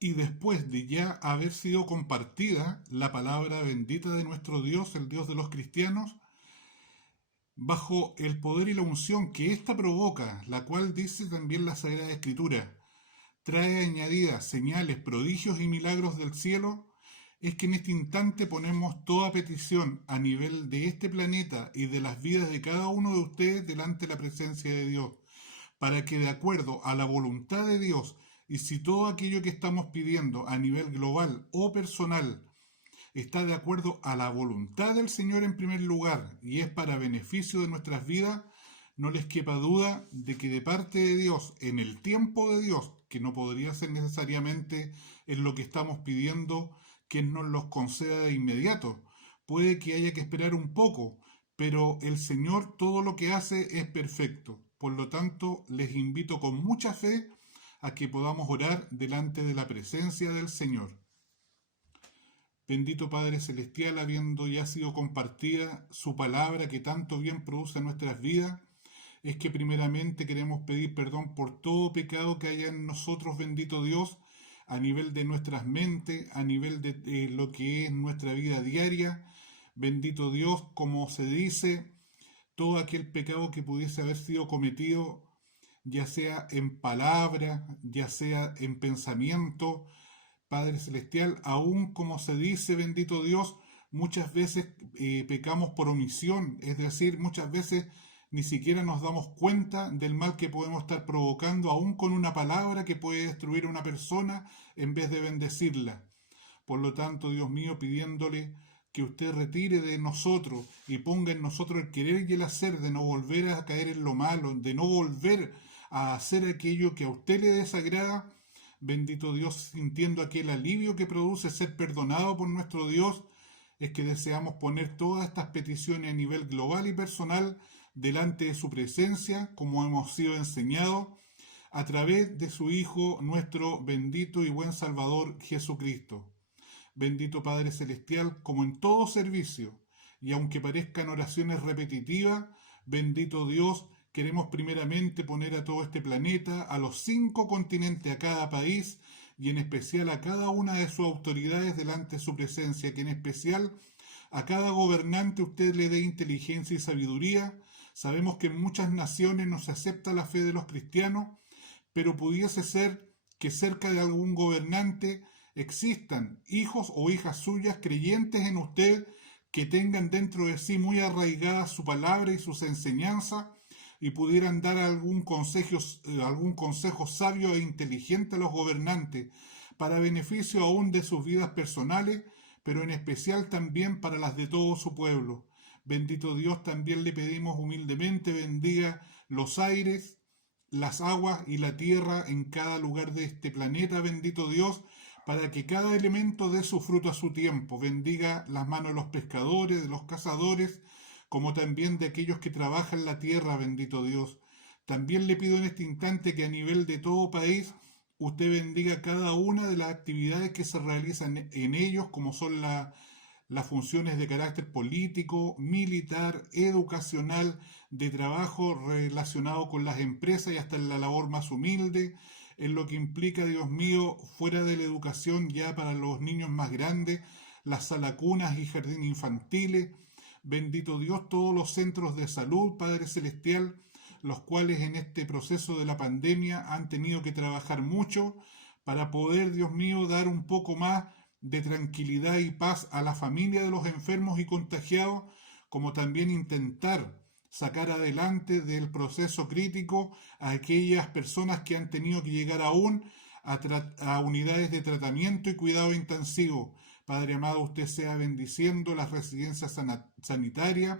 Y después de ya haber sido compartida la palabra bendita de nuestro Dios, el Dios de los cristianos, bajo el poder y la unción que ésta provoca, la cual dice también la Sagrada Escritura, trae añadidas señales, prodigios y milagros del cielo, es que en este instante ponemos toda petición a nivel de este planeta y de las vidas de cada uno de ustedes delante de la presencia de Dios, para que de acuerdo a la voluntad de Dios, y si todo aquello que estamos pidiendo a nivel global o personal está de acuerdo a la voluntad del Señor en primer lugar y es para beneficio de nuestras vidas, no les quepa duda de que de parte de Dios, en el tiempo de Dios, que no podría ser necesariamente en lo que estamos pidiendo que nos los conceda de inmediato, puede que haya que esperar un poco, pero el Señor todo lo que hace es perfecto. Por lo tanto, les invito con mucha fe a que podamos orar delante de la presencia del Señor. Bendito Padre Celestial, habiendo ya sido compartida su palabra que tanto bien produce en nuestras vidas, es que primeramente queremos pedir perdón por todo pecado que haya en nosotros, bendito Dios, a nivel de nuestras mentes, a nivel de lo que es nuestra vida diaria. Bendito Dios, como se dice, todo aquel pecado que pudiese haber sido cometido, ya sea en palabra, ya sea en pensamiento, Padre Celestial, aún como se dice, bendito Dios, muchas veces pecamos por omisión, es decir, muchas veces ni siquiera nos damos cuenta del mal que podemos estar provocando, aún con una palabra que puede destruir a una persona en vez de bendecirla. Por lo tanto, Dios mío, pidiéndole que usted retire de nosotros y ponga en nosotros el querer y el hacer de no volver a caer en lo malo, de no volver a hacer aquello que a usted le desagrada. Bendito Dios, sintiendo aquel alivio que produce ser perdonado por nuestro Dios, es que deseamos poner todas estas peticiones a nivel global y personal delante de su presencia, como hemos sido enseñados, a través de su Hijo, nuestro bendito y buen Salvador Jesucristo. Bendito Padre Celestial, como en todo servicio, y aunque parezcan oraciones repetitivas, bendito Dios, queremos primeramente poner a todo este planeta, a los 5 continentes, a cada país y en especial a cada una de sus autoridades delante de su presencia, que en especial a cada gobernante usted le dé inteligencia y sabiduría. Sabemos que en muchas naciones no se acepta la fe de los cristianos, pero pudiese ser que cerca de algún gobernante existan hijos o hijas suyas creyentes en usted que tengan dentro de sí muy arraigada su palabra y sus enseñanzas, y pudieran dar algún consejo sabio e inteligente a los gobernantes para beneficio aún de sus vidas personales, pero en especial también para las de todo su pueblo. Bendito Dios, también le pedimos humildemente bendiga los aires, las aguas y la tierra en cada lugar de este planeta, bendito Dios, para que cada elemento dé su fruto a su tiempo. Bendiga las manos de los pescadores, de los cazadores, como también de aquellos que trabajan la tierra, bendito Dios. También le pido en este instante que a nivel de todo país usted bendiga cada una de las actividades que se realizan en ellos, como son las funciones de carácter político, militar, educacional, de trabajo relacionado con las empresas y hasta en la labor más humilde, en lo que implica, Dios mío, fuera de la educación ya para los niños más grandes, las salacunas y jardines infantiles. Bendito Dios, todos los centros de salud, Padre Celestial, los cuales en este proceso de la pandemia han tenido que trabajar mucho para poder, Dios mío, dar un poco más de tranquilidad y paz a la familia de los enfermos y contagiados, como también intentar sacar adelante del proceso crítico a aquellas personas que han tenido que llegar aún a unidades de tratamiento y cuidado intensivo. Padre amado, usted sea bendiciendo las residencias sanitarias,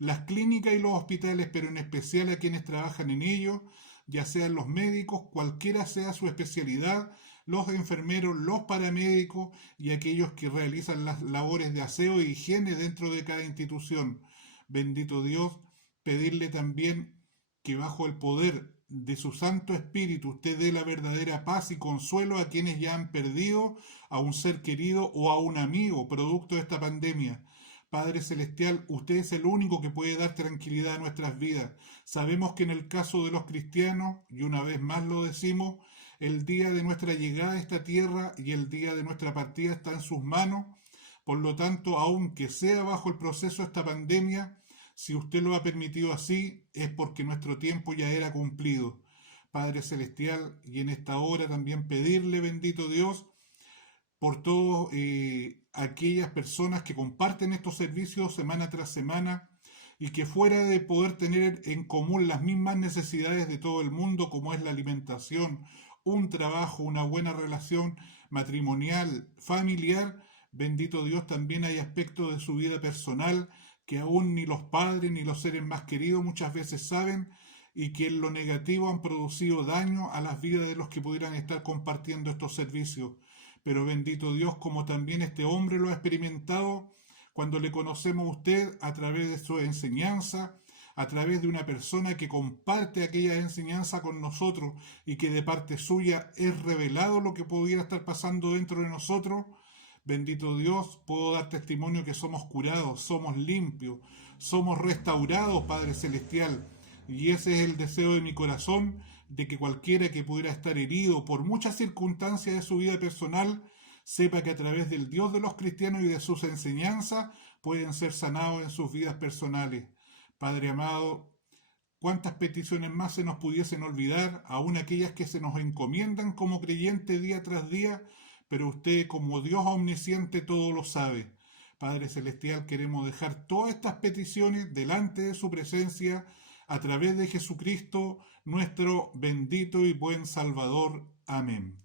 las clínicas y los hospitales, pero en especial a quienes trabajan en ellos, ya sean los médicos, cualquiera sea su especialidad, los enfermeros, los paramédicos y aquellos que realizan las labores de aseo e higiene dentro de cada institución. Bendito Dios, pedirle también que bajo el poder de su Santo Espíritu usted dé la verdadera paz y consuelo a quienes ya han perdido a un ser querido o a un amigo producto de esta pandemia. Padre Celestial, usted es el único que puede dar tranquilidad a nuestras vidas. Sabemos que en el caso de los cristianos, y una vez más lo decimos, el día de nuestra llegada a esta tierra y el día de nuestra partida está en sus manos. Por lo tanto, aunque sea bajo el proceso de esta pandemia, si usted lo ha permitido así, es porque nuestro tiempo ya era cumplido. Padre Celestial, y en esta hora también pedirle, bendito Dios, por todas aquellas personas que comparten estos servicios semana tras semana y que fuera de poder tener en común las mismas necesidades de todo el mundo, como es la alimentación, un trabajo, una buena relación matrimonial, familiar, bendito Dios, también hay aspectos de su vida personal que aún ni los padres ni los seres más queridos muchas veces saben y que en lo negativo han producido daño a las vidas de los que pudieran estar compartiendo estos servicios. Pero bendito Dios, como también este hombre lo ha experimentado, cuando le conocemos a usted a través de su enseñanza, a través de una persona que comparte aquella enseñanza con nosotros y que de parte suya es revelado lo que pudiera estar pasando dentro de nosotros, bendito Dios, puedo dar testimonio que somos curados, somos limpios, somos restaurados, Padre Celestial. Y ese es el deseo de mi corazón, de que cualquiera que pudiera estar herido por muchas circunstancias de su vida personal, sepa que a través del Dios de los cristianos y de sus enseñanzas pueden ser sanados en sus vidas personales. Padre amado, cuántas peticiones más se nos pudiesen olvidar, aun aquellas que se nos encomiendan como creyentes día tras día, pero usted como Dios omnisciente todo lo sabe. Padre Celestial, queremos dejar todas estas peticiones delante de su presencia a través de Jesucristo, nuestro bendito y buen Salvador. Amén.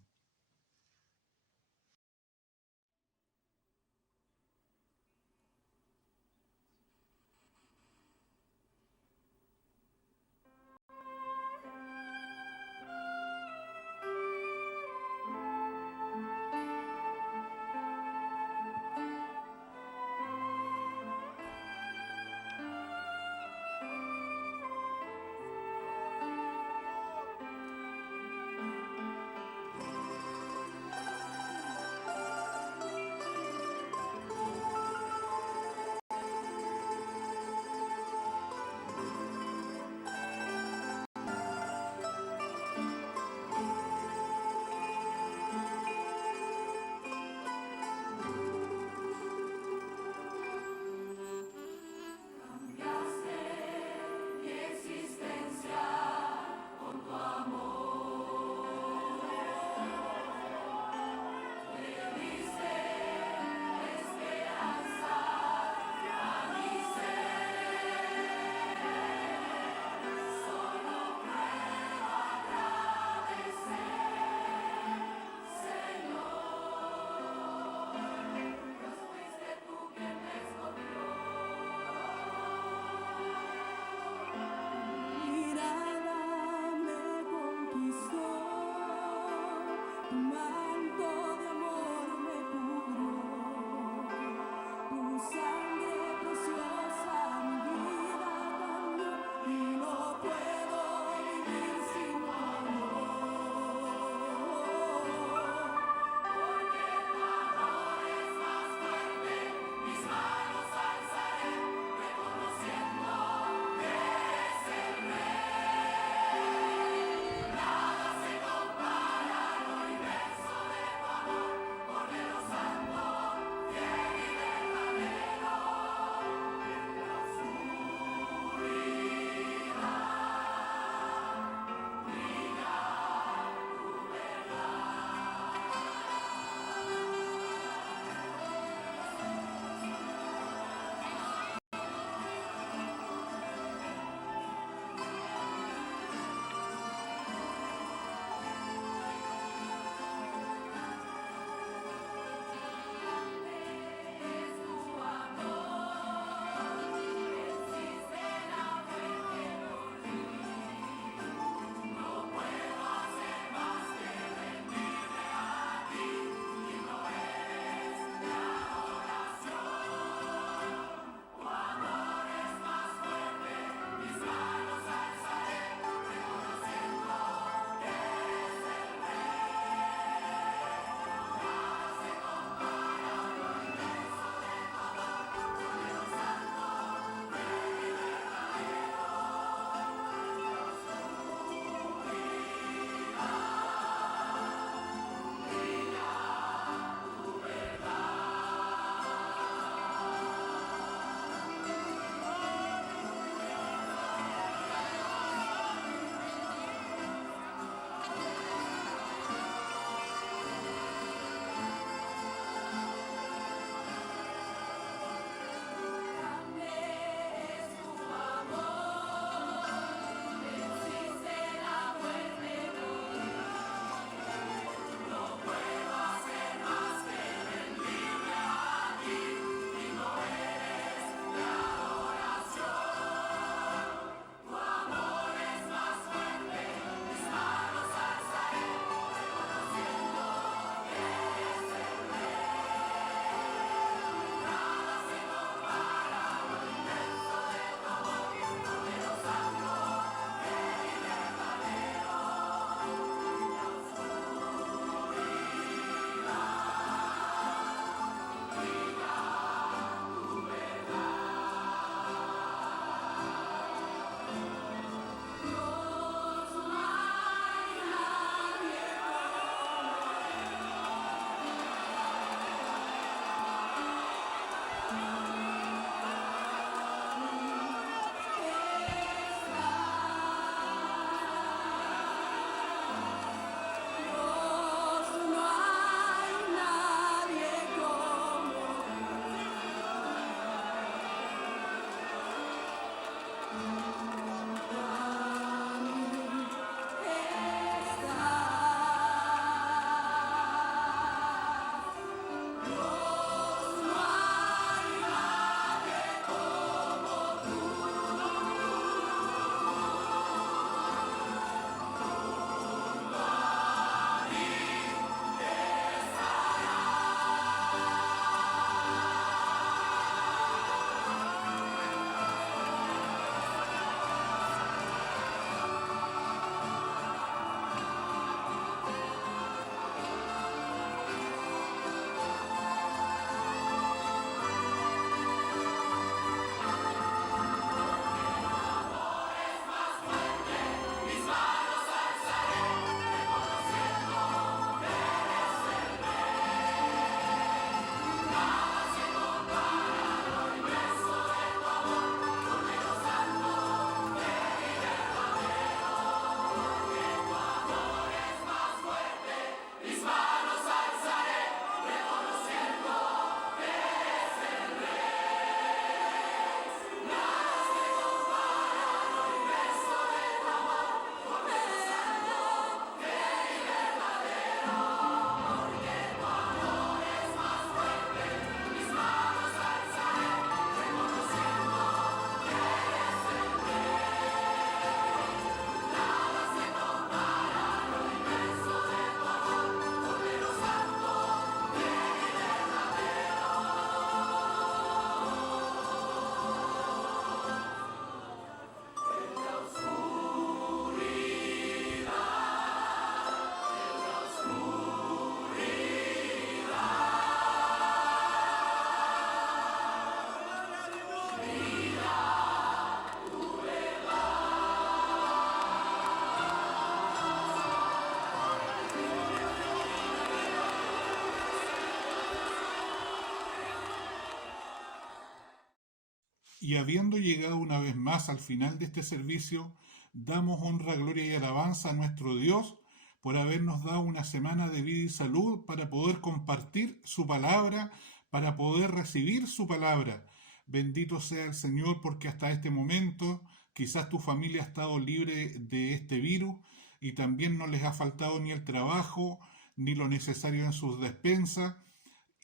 Y habiendo llegado una vez más al final de este servicio, damos honra, gloria y alabanza a nuestro Dios por habernos dado una semana de vida y salud para poder compartir su palabra, para poder recibir su palabra. Bendito sea el Señor, porque hasta este momento quizás tu familia ha estado libre de este virus y también no les ha faltado ni el trabajo ni lo necesario en sus despensas,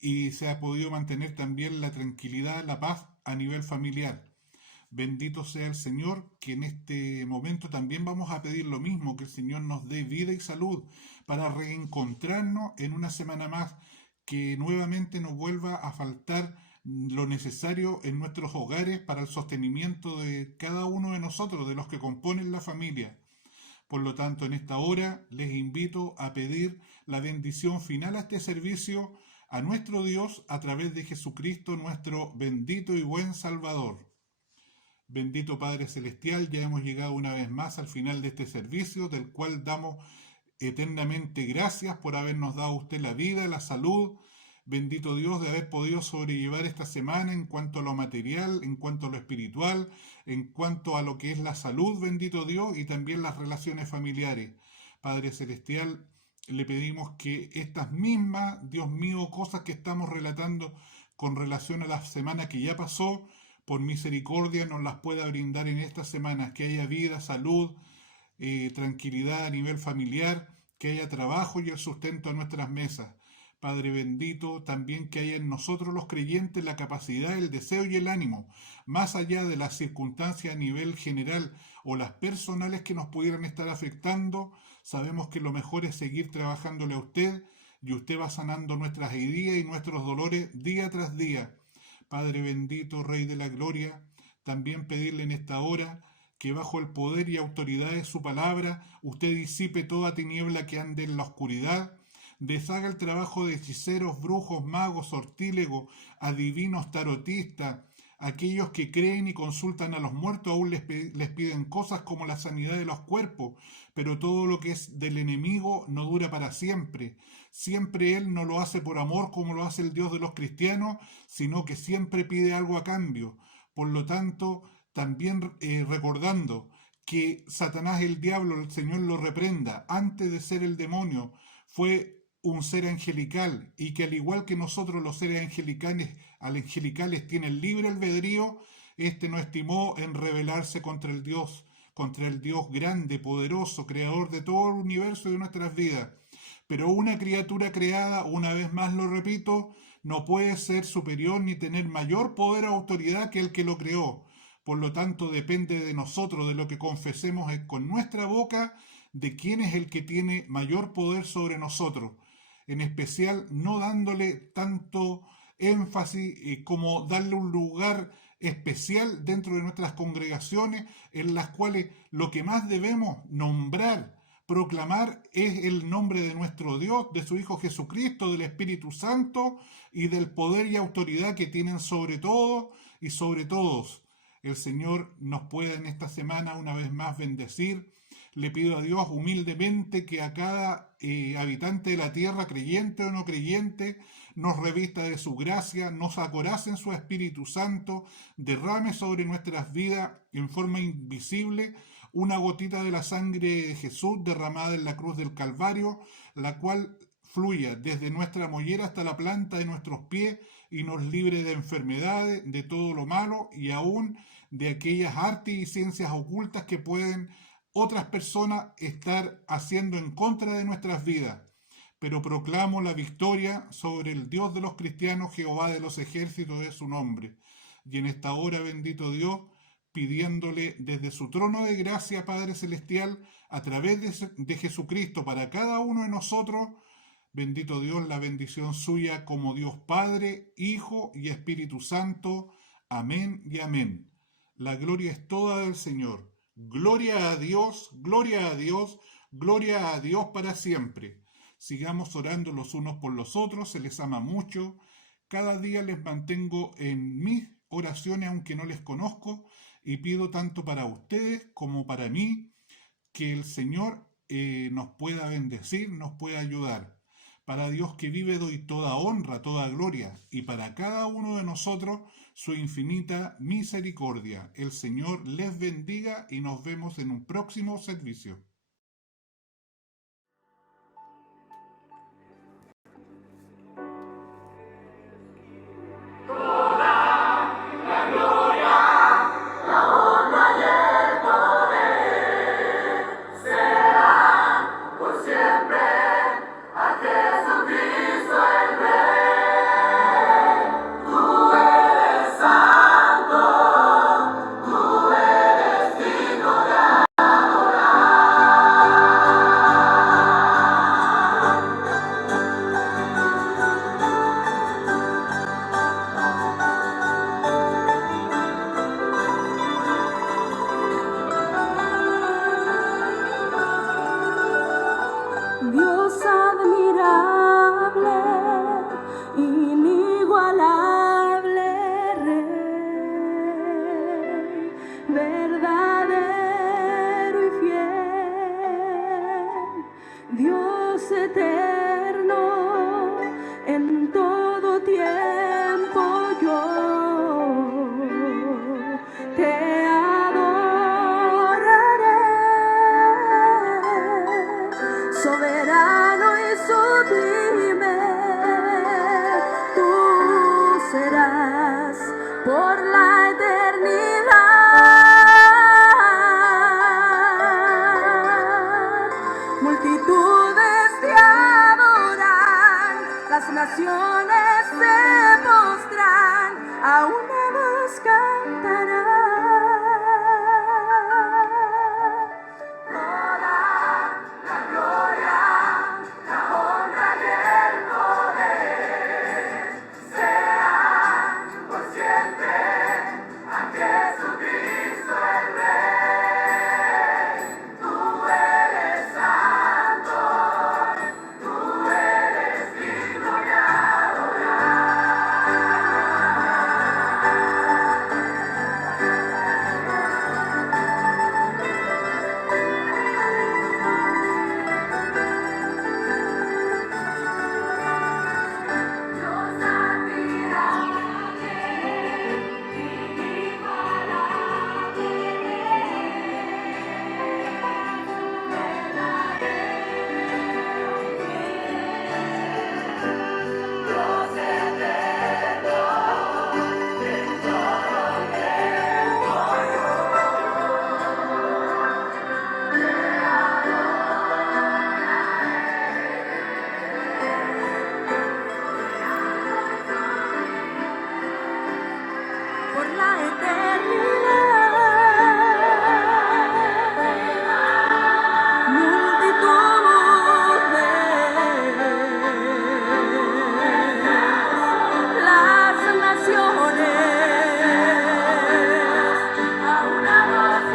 y se ha podido mantener también la tranquilidad, la paz a nivel familiar. Bendito sea el Señor, que en este momento también vamos a pedir lo mismo, que el Señor nos dé vida y salud para reencontrarnos en una semana más, que nuevamente nos vuelva a faltar lo necesario en nuestros hogares para el sostenimiento de cada uno de nosotros, de los que componen la familia. Por lo tanto, en esta hora les invito a pedir la bendición final a este servicio a nuestro Dios a través de Jesucristo, nuestro bendito y buen Salvador. Bendito Padre Celestial, ya hemos llegado una vez más al final de este servicio, del cual damos eternamente gracias por habernos dado usted la vida, la salud. Bendito Dios de haber podido sobrellevar esta semana en cuanto a lo material, en cuanto a lo espiritual, en cuanto a lo que es la salud, bendito Dios, y también las relaciones familiares. Padre Celestial, le pedimos que estas mismas, Dios mío, cosas que estamos relatando con relación a la semana que ya pasó, por misericordia nos las pueda brindar en estas semanas, que haya vida, salud, tranquilidad a nivel familiar, que haya trabajo y el sustento a nuestras mesas. Padre bendito, también que haya en nosotros los creyentes la capacidad, el deseo y el ánimo, más allá de las circunstancias a nivel general o las personales que nos pudieran estar afectando. Sabemos que lo mejor es seguir trabajándole a usted, y usted va sanando nuestras heridas y nuestros dolores día tras día. Padre bendito, Rey de la Gloria, también pedirle en esta hora que bajo el poder y autoridad de su palabra, usted disipe toda tiniebla que ande en la oscuridad, deshaga el trabajo de hechiceros, brujos, magos, sortílegos, adivinos, tarotistas. Aquellos que creen y consultan a los muertos aún les piden cosas como la sanidad de los cuerpos, pero todo lo que es del enemigo no dura para siempre. Siempre él no lo hace por amor como lo hace el Dios de los cristianos, sino que siempre pide algo a cambio. Por lo tanto, también recordando que Satanás, el diablo, el Señor lo reprenda, antes de ser el demonio, fue un ser angelical, y que al igual que nosotros los seres angelicales tienen libre albedrío, este no estimó en rebelarse contra el Dios grande, poderoso, creador de todo el universo y de nuestras vidas. Pero una criatura creada, una vez más lo repito, no puede ser superior ni tener mayor poder o autoridad que el que lo creó. Por lo tanto, depende de nosotros, de lo que confesemos con nuestra boca, de quién es el que tiene mayor poder sobre nosotros. En especial, no dándole tanto énfasis como darle un lugar especial dentro de nuestras congregaciones, en las cuales lo que más debemos nombrar, proclamar, es el nombre de nuestro Dios, de su Hijo Jesucristo, del Espíritu Santo y del poder y autoridad que tienen sobre todo y sobre todos. El Señor nos pueda en esta semana una vez más bendecir. Le pido a Dios humildemente que a cada habitante de la tierra, creyente o no creyente, nos revista de su gracia, nos acorace en su Espíritu Santo, derrame sobre nuestras vidas en forma invisible una gotita de la sangre de Jesús derramada en la cruz del Calvario, la cual fluya desde nuestra mollera hasta la planta de nuestros pies y nos libre de enfermedades, de todo lo malo y aún de aquellas artes y ciencias ocultas que pueden otras personas estar haciendo en contra de nuestras vidas. Pero proclamo la victoria sobre el Dios de los cristianos, Jehová de los ejércitos es su nombre. Y en esta hora, bendito Dios, pidiéndole desde su trono de gracia, Padre Celestial, a través de Jesucristo para cada uno de nosotros, bendito Dios, la bendición suya como Dios Padre, Hijo y Espíritu Santo. Amén y amén. La gloria es toda del Señor. Gloria a Dios, gloria a Dios, gloria a Dios para siempre. Sigamos orando los unos por los otros, se les ama mucho. Cada día les mantengo en mis oraciones, aunque no les conozco, y pido tanto para ustedes como para mí, que el Señor nos pueda bendecir, nos pueda ayudar. Para Dios que vive doy toda honra, toda gloria, y para cada uno de nosotros su infinita misericordia. El Señor les bendiga y nos vemos en un próximo servicio. Dios admirable, inigualable Rey, verdadero y fiel, Dios eterno, en todo tiempo yo te adoraré. Soberano y sublime, tú serás por la eternidad. Multitudes te adoran, las naciones se postran, a una voz cantarán. Por la eternidad, multitudes, las naciones, a una voz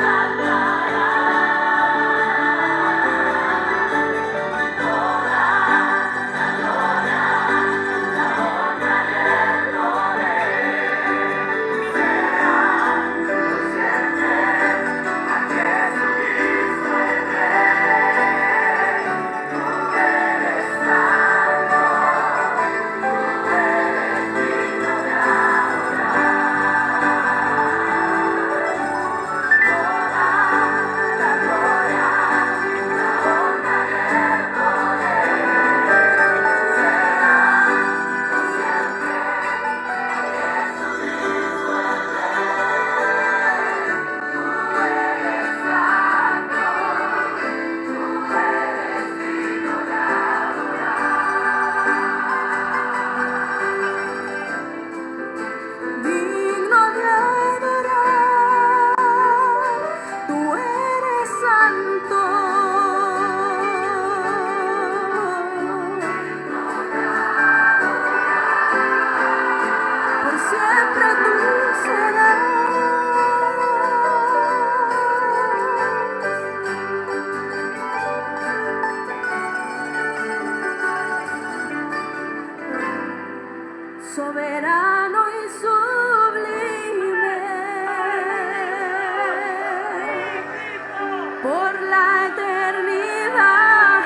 digno de adorar, tú eres santo. Por siempre tú serás. Soberano y sublime, por la eternidad.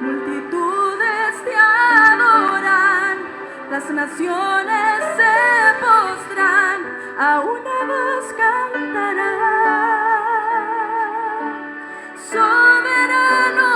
Multitudes te adoran, las naciones se postran, a una voz cantarán. Soberano